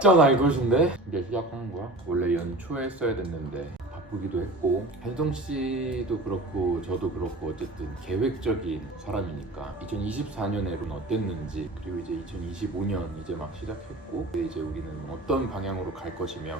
진짜 날 것인데 이제 시작하는 거야. 원래 연초에 했어야 됐는데 바쁘기도 했고, 현성 씨도 그렇고 저도 그렇고 어쨌든 계획적인 사람이니까 2024년에는 어땠는지, 그리고 이제 2025년 이제 막 시작했고, 이제 우리는 어떤 방향으로 갈 것이며,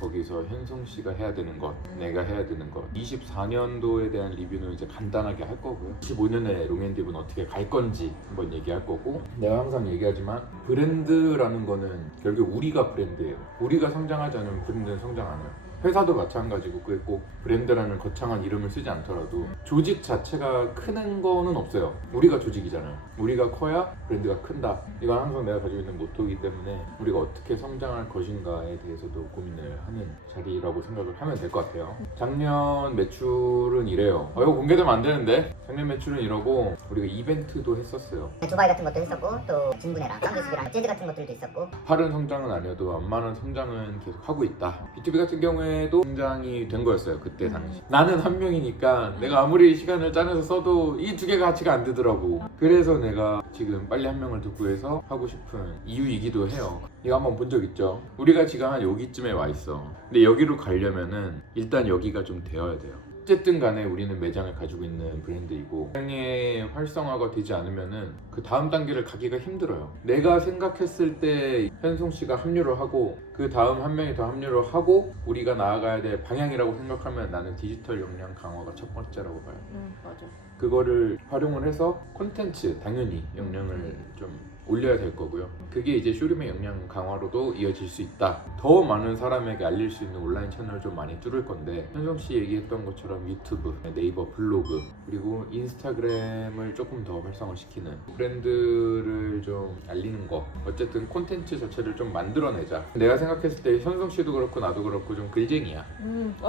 거기서 현성 씨가 해야 되는 것, 내가 해야 되는 것, 24년도에 대한 리뷰는 이제 간단하게 할 거고요. 25년에 롱앤딥은 어떻게 갈 건지 한번 얘기할 거고, 내가 항상 얘기하지만 브랜드라는 거는 결국 우리가 브랜드예요. 우리가 성장하지 않으면 브랜드는 성장 안 해요. 회사도 마찬가지고, 그게 꼭 브랜드라는 거창한 이름을 쓰지 않더라도 조직 자체가 크는 거는 없어요. 우리가 조직이잖아요. 우리가 커야 브랜드가 큰다. 이건 항상 내가 가지고 있는 모토이기 때문에 우리가 어떻게 성장할 것인가에 대해서도 고민을 하는 자리라고 생각을 하면 될 것 같아요. 작년 매출은 이래요. 이거 공개되면 안 되는데, 작년 매출은 이러고 우리가 이벤트도 했었어요. 두바이 같은 것도 했었고, 또 진군해라, 쌍교습이랑 재즈 같은 것들도 있었고. 빠른 성장은 아니어도 완만한 성장은 계속 하고 있다. B2B 같은 경우에도 성장이 된 거였어요, 그때 당시. 나는 한 명이니까 내가 아무리 시간을 짜내서 써도 이 두 개가 같이가 안 되더라고. 그래서 내가 지금 빨리 한 명을 더 구해서 하고 싶은 이유이기도 해요. 이거 한번 본 적 있죠? 우리가 지금 한 여기쯤에 와 있어. 근데 여기로 가려면은 일단 여기가 좀 되어야 돼요. 어쨌든 간에 우리는 매장을 가지고 있는 브랜드이고, 매장의 활성화가 되지 않으면은 그 다음 단계를 가기가 힘들어요. 내가 생각했을 때 현송 씨가 합류를 하고, 그 다음 한 명이 더 합류를 하고 우리가 나아가야 될 방향이라고 생각하면 나는 디지털 역량 강화가 첫 번째라고 봐요. 맞아. 그거를 활용을 해서 콘텐츠, 당연히 역량을 좀 올려야 될 거고요. 그게 이제 쇼룸의 역량 강화로도 이어질 수 있다. 더 많은 사람에게 알릴 수 있는 온라인 채널을 좀 많이 뚫을 건데, 현성 씨 얘기했던 것처럼 유튜브, 네이버 블로그, 그리고 인스타그램을 조금 더 활성화시키는, 브랜드를 좀 알리는 거, 어쨌든 콘텐츠 자체를 좀 만들어내자. 내가 생각했을 때 현성 씨도 그렇고 나도 그렇고 좀 글쟁이야.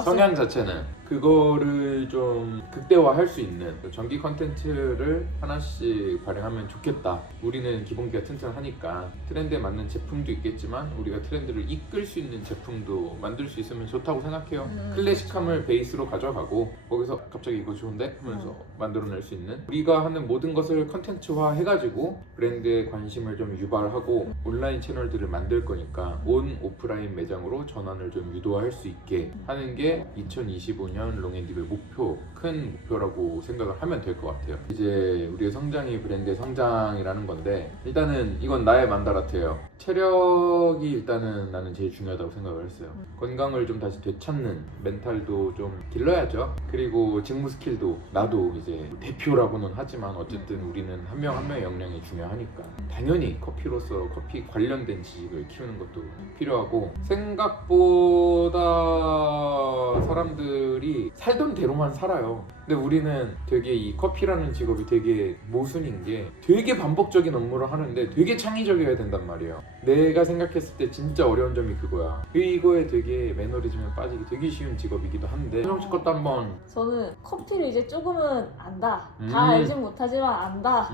성향 자체는 그거를 좀 극대화할 수 있는 전기 컨텐츠를 하나씩 발행하면 좋겠다. 우리는 기본기가 튼튼하니까 트렌드에 맞는 제품도 있겠지만 우리가 트렌드를 이끌 수 있는 제품도 만들 수 있으면 좋다고 생각해요. 클래식함을 베이스로 가져가고 거기서 갑자기 이거 좋은데? 하면서 만들어낼 수 있는, 우리가 하는 모든 것을 컨텐츠화 해가지고 브랜드의 관심을 좀 유발하고 온라인 채널들을 만들 거니까 온 오프라인 매장으로 전환을 좀 유도할 수 있게 하는 게 2025년 롱앤딥의 목표, 큰 목표라고 생각을 하면 될 것 같아요. 이제 우리의 성장이 브랜드의 성장이라는 건데, 일단은 이건 나의 만다라트예요. 체력이 일단은 나는 제일 중요하다고 생각을 했어요. 건강을 좀 다시 되찾는 멘탈도 좀 길러야죠. 그리고 직무 스킬도, 나도 이제 대표라고는 하지만 어쨌든 우리는 한 명 한 명의 역량이 중요하니까 당연히 커피로서 커피 관련된 지식을 키우는 것도 필요하고, 생각보다 사람들이 살던 대로만 살아요. 근데 우리는 되게 이 커피라는 직업이 되게 모순인 게, 되게 반복적인 업무를 하는데 되게 창의적이어야 된단 말이에요. 내가 생각했을 때 진짜 어려운 점이 그거야. 이거에 되게 매너리즘에 빠지기 되게 쉬운 직업이기도 한데, 현정 것도 한번. 저는 커피를 이제 조금은 안다. 다 알진 못하지만 안다.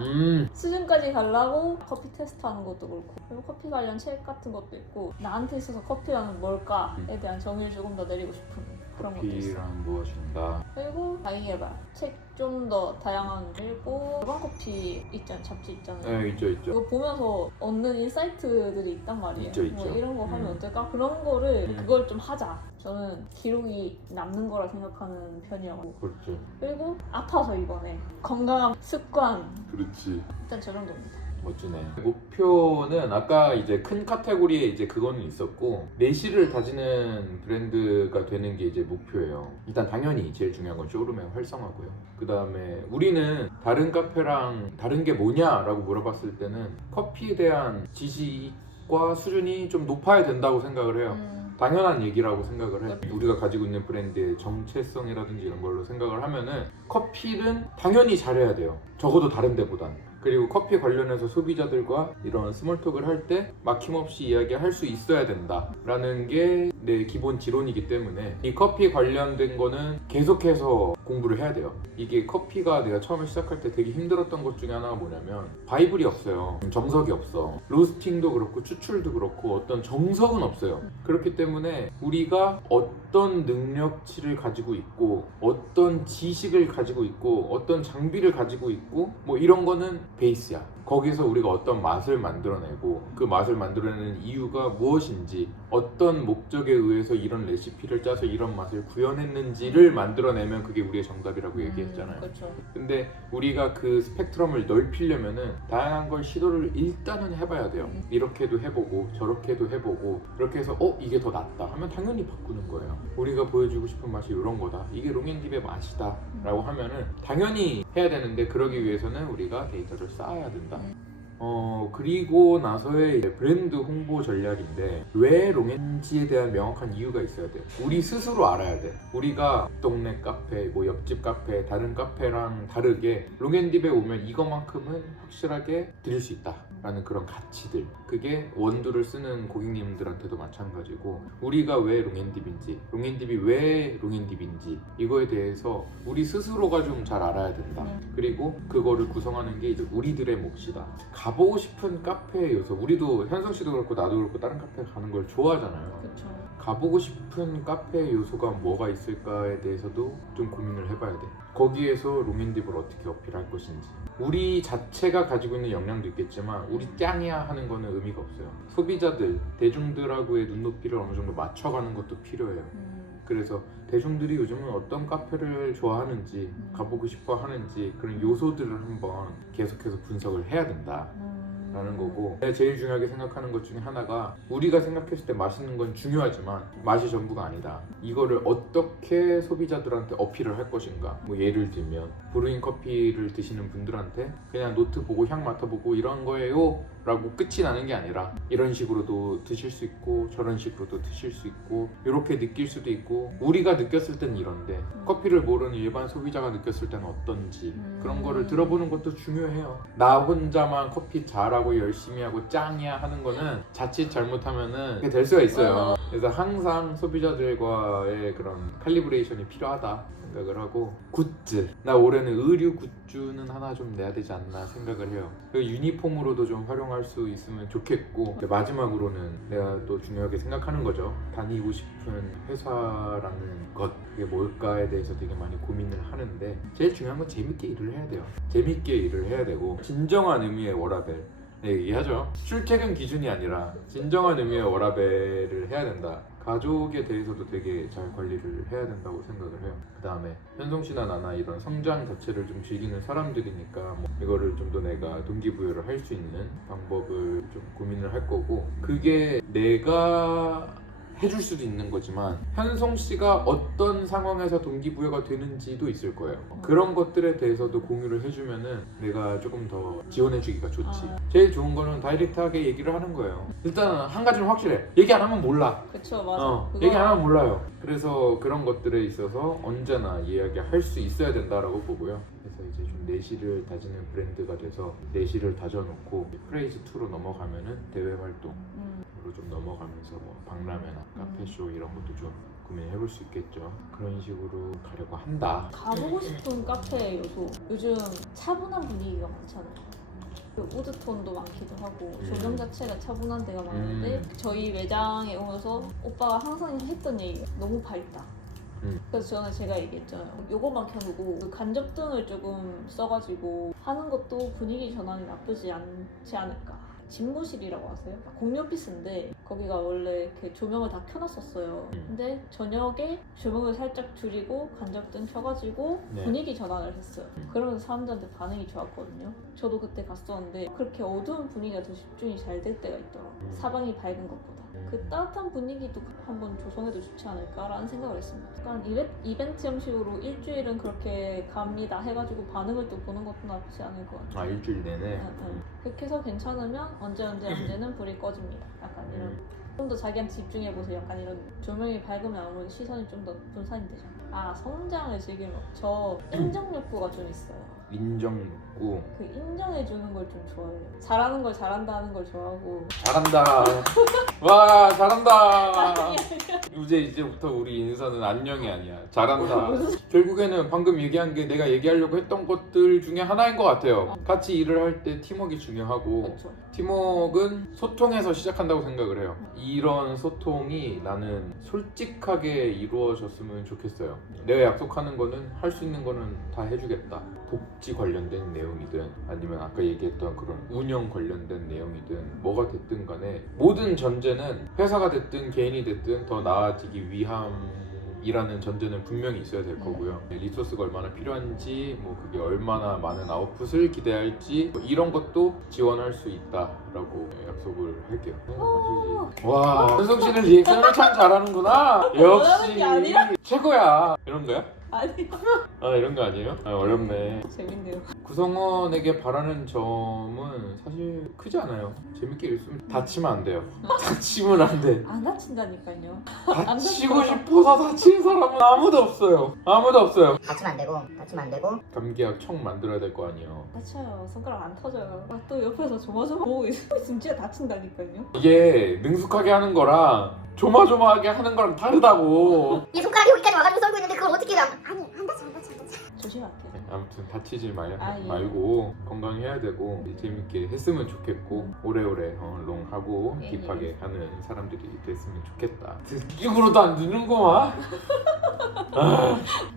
수준까지 가려고 커피 테스트하는 것도 그렇고, 그리고 커피 관련 책 같은 것도 있고, 나한테 있어서 커피라는 뭘까에 대한 정의를 조금 더 내리고 싶은 그런 것도 있어요. 커피란 무엇인가. 그리고 다이해봐. 책 좀 더 다양한 거 읽고, 일반 커피 있잖아요. 잡지 있잖아요. 네, 있죠. 이거 보면서 얻는 인사이트들이 있단 말이에요. 있죠. 뭐 이런 거 하면 어떨까? 그런 거를 그걸 좀 하자. 저는 기록이 남는 거라 생각하는 편이어서. 그렇죠. 그리고 아파서 이번에 건강한 습관, 그렇지. 일단 저 정도입니다. 멋지네. 목표는 아까 이제 큰 카테고리에 이제 그거는 있었고, 내실을 다지는 브랜드가 되는 게 이제 목표예요. 일단 당연히 제일 중요한 건 쇼룸의 활성화고요. 그 다음에 우리는 다른 카페랑 다른 게 뭐냐라고 물어봤을 때는 커피에 대한 지식과 수준이 좀 높아야 된다고 생각을 해요. 당연한 얘기라고 생각을 해. 우리가 가지고 있는 브랜드의 정체성이라든지 이런 걸로 생각을 하면은 커피는 당연히 잘해야 돼요. 적어도 다른 데보단. 그리고 커피 관련해서 소비자들과 이런 스몰톡을 할 때 막힘없이 이야기할 수 있어야 된다라는 게 내 기본 지론이기 때문에, 이 커피 관련된 거는 계속해서 공부를 해야 돼요. 이게 커피가 내가 처음에 시작할 때 되게 힘들었던 것 중에 하나가 뭐냐면 바이블이 없어요. 정석이 없어. 로스팅도 그렇고 추출도 그렇고 어떤 정석은 없어요. 그렇기 때문에 우리가 어떤 능력치를 가지고 있고 어떤 지식을 가지고 있고 어떤 장비를 가지고 있고 뭐 이런 거는 베이스야. 거기서 우리가 어떤 맛을 만들어내고 그 맛을 만들어내는 이유가 무엇인지 어떤 목적에 의해서 이런 레시피를 짜서 이런 맛을 구현했는지를 만들어내면 그게 우리의 정답이라고 얘기했잖아요. 그렇죠. 근데 우리가 그 스펙트럼을 넓히려면은 다양한 걸 시도를 일단은 해봐야 돼요. 이렇게도 해보고 저렇게도 해보고 그렇게 해서 이게 더 낫다 하면 당연히 바꾸는 거예요. 우리가 보여주고 싶은 맛이 이런 거다, 이게 롱앤딥의 맛이다 라고 하면은 당연히 해야 되는데 그러기 위해서는 우리가 데이터를 쌓아야 된다. 그리고 나서의 브랜드 홍보 전략인데 왜 롱앤지에 대한 명확한 이유가 있어야 돼. 우리 스스로 알아야 돼. 우리가 동네 카페, 뭐 옆집 카페, 다른 카페랑 다르게 롱앤딥에 오면 이거만큼은 확실하게 드릴 수 있다 라는 그런 가치들, 그게 원두를 쓰는 고객님들한테도 마찬가지고 우리가 왜 롱앤딥인지, 롱앤딥이 왜 롱앤딥인지 이거에 대해서 우리 스스로가 좀 잘 알아야 된다. 그리고 그거를 구성하는 게 이제 우리들의 몫이다. 가보고 싶은 카페의 요소, 우리도 현성 씨도 그렇고 나도 그렇고 다른 카페 가는 걸 좋아하잖아요. 그렇죠. 가보고 싶은 카페의 요소가 뭐가 있을까에 대해서도 좀 고민을 해봐야 돼. 거기에서 롱앤딥을 어떻게 어필할 것인지, 우리 자체가 가지고 있는 역량도 있겠지만 우리 짱이야 하는 거는 의미가 없어요. 소비자들, 대중들하고의 눈높이를 어느 정도 맞춰가는 것도 필요해요. 그래서 대중들이 요즘은 어떤 카페를 좋아하는지, 가보고 싶어 하는지 그런 요소들을 한번 계속해서 분석을 해야 된다 라는 거고, 내가 제일 중요하게 생각하는 것 중에 하나가 우리가 생각했을 때 맛있는 건 중요하지만 맛이 전부가 아니다. 이거를 어떻게 소비자들한테 어필을 할 것인가. 뭐 예를 들면 브루잉 커피를 드시는 분들한테 그냥 노트 보고 향 맡아보고 이런 거예요 라고 끝이 나는 게 아니라 이런 식으로도 드실 수 있고 저런 식으로도 드실 수 있고 이렇게 느낄 수도 있고, 우리가 느꼈을 땐 이런데 커피를 모르는 일반 소비자가 느꼈을 때는 어떤지 그런 거를 들어보는 것도 중요해요. 나 혼자만 커피 잘하고 열심히 하고 짱이야 하는 거는 자칫 잘못하면은 그게 될 수가 있어요. 그래서 항상 소비자들과의 그런 칼리브레이션이 필요하다 생각을 하고, 굿즈, 나 올해는 의류 굿즈는 하나 좀 내야 되지 않나 생각을 해요. 유니폼으로도 좀 활용할 수 있으면 좋겠고, 마지막으로는 내가 또 중요하게 생각하는 거죠. 다니고 싶은 회사라는 것, 그게 뭘까에 대해서 되게 많이 고민을 하는데 제일 중요한 건 재밌게 일을 해야 돼요. 재밌게 일을 해야 되고 진정한 의미의 워라밸, 네, 얘기하죠. 출퇴근 기준이 아니라 진정한 의미의 워라밸을 해야 된다. 가족에 대해서도 되게 잘 관리를 해야 된다고 생각을 해요. 그 다음에 현성 씨나 나나 이런 성장 자체를 좀 즐기는 사람들이니까 뭐 이거를 좀 더 내가 동기부여를 할 수 있는 방법을 좀 고민을 할 거고, 그게 내가 해줄 수도 있는 거지만 현성 씨가 어떤 상황에서 동기부여가 되는지도 있을 거예요. 그런 것들에 대해서도 공유를 해주면은 내가 조금 더 지원해주기가 좋지. 제일 좋은 거는 다이렉트하게 얘기를 하는 거예요. 일단 한 가지는 확실해. 얘기 안 하면 몰라. 그쵸, 맞아. 얘기 안 하면 몰라요. 그래서 그런 것들에 있어서 언제나 이야기할 수 있어야 된다라고 보고요. 그래서 이제 좀 내실을 다지는 브랜드가 돼서 내실을 다져놓고 프레이즈 2로 넘어가면은 대외 활동으로 좀 넘어가면서 뭐 박람회나 카페쇼 이런 것도 좀 고민해볼 수 있겠죠. 그런 식으로 가려고 한다. 가보고 싶은 카페 요소, 요즘 차분한 분위기가 많잖아요. 그 우드톤도 많기도 하고 조명 자체가 차분한 데가 많은데 저희 매장에 오면서 오빠가 항상 했던 얘기가 너무 밝다. 그래서 저는 제가 얘기했잖아요. 요것만 켜두고 그 간접등을 조금 써가지고 하는 것도 분위기 전환이 나쁘지 않지 않을까. 집무실이라고 아세요? 공유 오피스인데 거기가 원래 이렇게 조명을 다 켜놨었어요. 근데 저녁에 조명을 살짝 줄이고 간접등 켜가지고 분위기 전환을 했어요. 그러면서 사람들한테 반응이 좋았거든요. 저도 그때 갔었는데 그렇게 어두운 분위기가 더 집중이 잘 될 때가 있더라고요. 사방이 밝은 것보다. 그 따뜻한 분위기도 한번 조성해도 좋지 않을까라는 생각을 했습니다. 약간 이벤트 형식으로 일주일은 그렇게 갑니다 해가지고 반응을 또 보는 것도 나쁘지 않을 것 같아요. 아, 일주일 내내? 그렇게 해서 괜찮으면 언제는 불이 꺼집니다. 약간 이런. 좀 더 자기한테 집중해보세요. 약간 이런 조명이 밝으면 아무래도 시선이 좀 더 분산이 되죠. 아, 성장을 즐기는 거. 저 인정 욕구가 좀 있어요. 인정 욕구? 그 인정해주는 걸 좀 좋아해요. 잘하는 걸 잘한다 하는 걸 좋아하고. 잘한다. 와, 잘한다. 이제부터 우리 인사는 안녕이 아니야. 잘한다. 결국에는 방금 얘기한 게 내가 얘기하려고 했던 것들 중에 하나인 것 같아요. 같이 일을 할 때 팀워크가 중요하고, 그쵸. 팀워크는 소통에서 시작한다고 생각을 해요. 이런 소통이 나는 솔직하게 이루어졌으면 좋겠어요. 내가 약속하는 거는 할 수 있는 거는 다 해주겠다. 복지 관련된 내용이든 아니면 아까 얘기했던 그런 운영 관련된 내용이든 뭐가 됐든 간에 모든 전제는 회사가 됐든 개인이 됐든 더 나아지기 위함이라는 전제는 분명히 있어야 될 거고요. 리소스가 얼마나 필요한지 뭐 그게 얼마나 많은 아웃풋을 기대할지 뭐 이런 것도 지원할 수 있다라고 약속을 할게요. 와, 현성 씨는 리액션을 참 잘하는구나. 원하는 게 역시 아니라? 최고야. 이런 거야? 아니요. 아, 이런 거 아니에요? 아, 어렵네. 재밌네요. 구성원에게 바라는 점은 사실 크지 않아요. 재밌게 읽으면 다치면 안 돼요. 다치면 안 돼. 안 다친다니까요. 다치고 싶어서 다치는 사람은 아무도 없어요. 아무도 없어요. 다치면 안 되고 감기약 청 만들어야 될 거 아니에요. 다쳐요. 손가락 안 터져요. 아, 또 옆에서 조마조마 보고 있으면 진짜 다친다니까요. 이게 능숙하게 하는 거랑 조마조마하게 하는 거랑 다르다고. 이 손가락이 여기까지 와가지고 썰고 있는데 그걸 어떻게 아니 안 다쳐. 조심할게요. 아무튼 다치지 예. 말고 건강해야 되고 재밌게 했으면 좋겠고 오래오래 롱하고 예, 딥하게 하는 사람들이 됐으면 좋겠다. 이쪽으로도 안 듣는구만.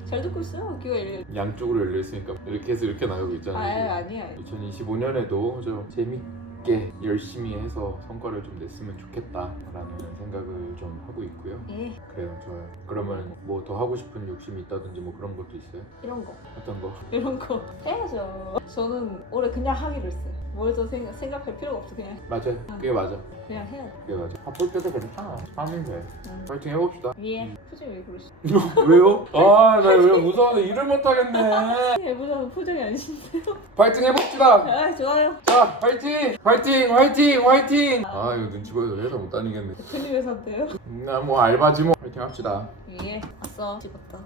잘 듣고 있어요. 귀가 열려. 양쪽으로 열려있으니까 이렇게 해서 이렇게 나가고 있잖아요. 아니야. 2025년에도 좀 재밌게 열심히 해서 성과를 좀 냈으면 좋겠다라는 생각을 좀 하고 있고요. 예. 그래요, 좋아요. 그러면 뭐 더 하고 싶은 욕심이 있다든지 뭐 그런 것도 있어요? 이런 거. 어떤 거? 이런 거 해야죠. 저는 올해 그냥 하기로 했어요. 뭘 더 생각할 필요가 없어. 그냥 맞아요. 그게 맞아. 해야 돼. 그게 맞아. 바쁠 때도 괜찮아. 하면 돼. 응. 파이팅 해봅시다. 예. 표정이 왜 그러시? 왜요? 아, 나 왜 무서워서 일을 못하겠네. 해보자는 표정이 아니신데요? 파이팅 해봅시다. 아 좋아요. 자, 파이팅! 파이팅! 화이팅! 화이팅! 아, 이거 눈치 보여서 회사 못 다니겠네. 대표님 회사인데요? 나 뭐 알바지 뭐. 파이팅 합시다. 예. 아싸 찍었다.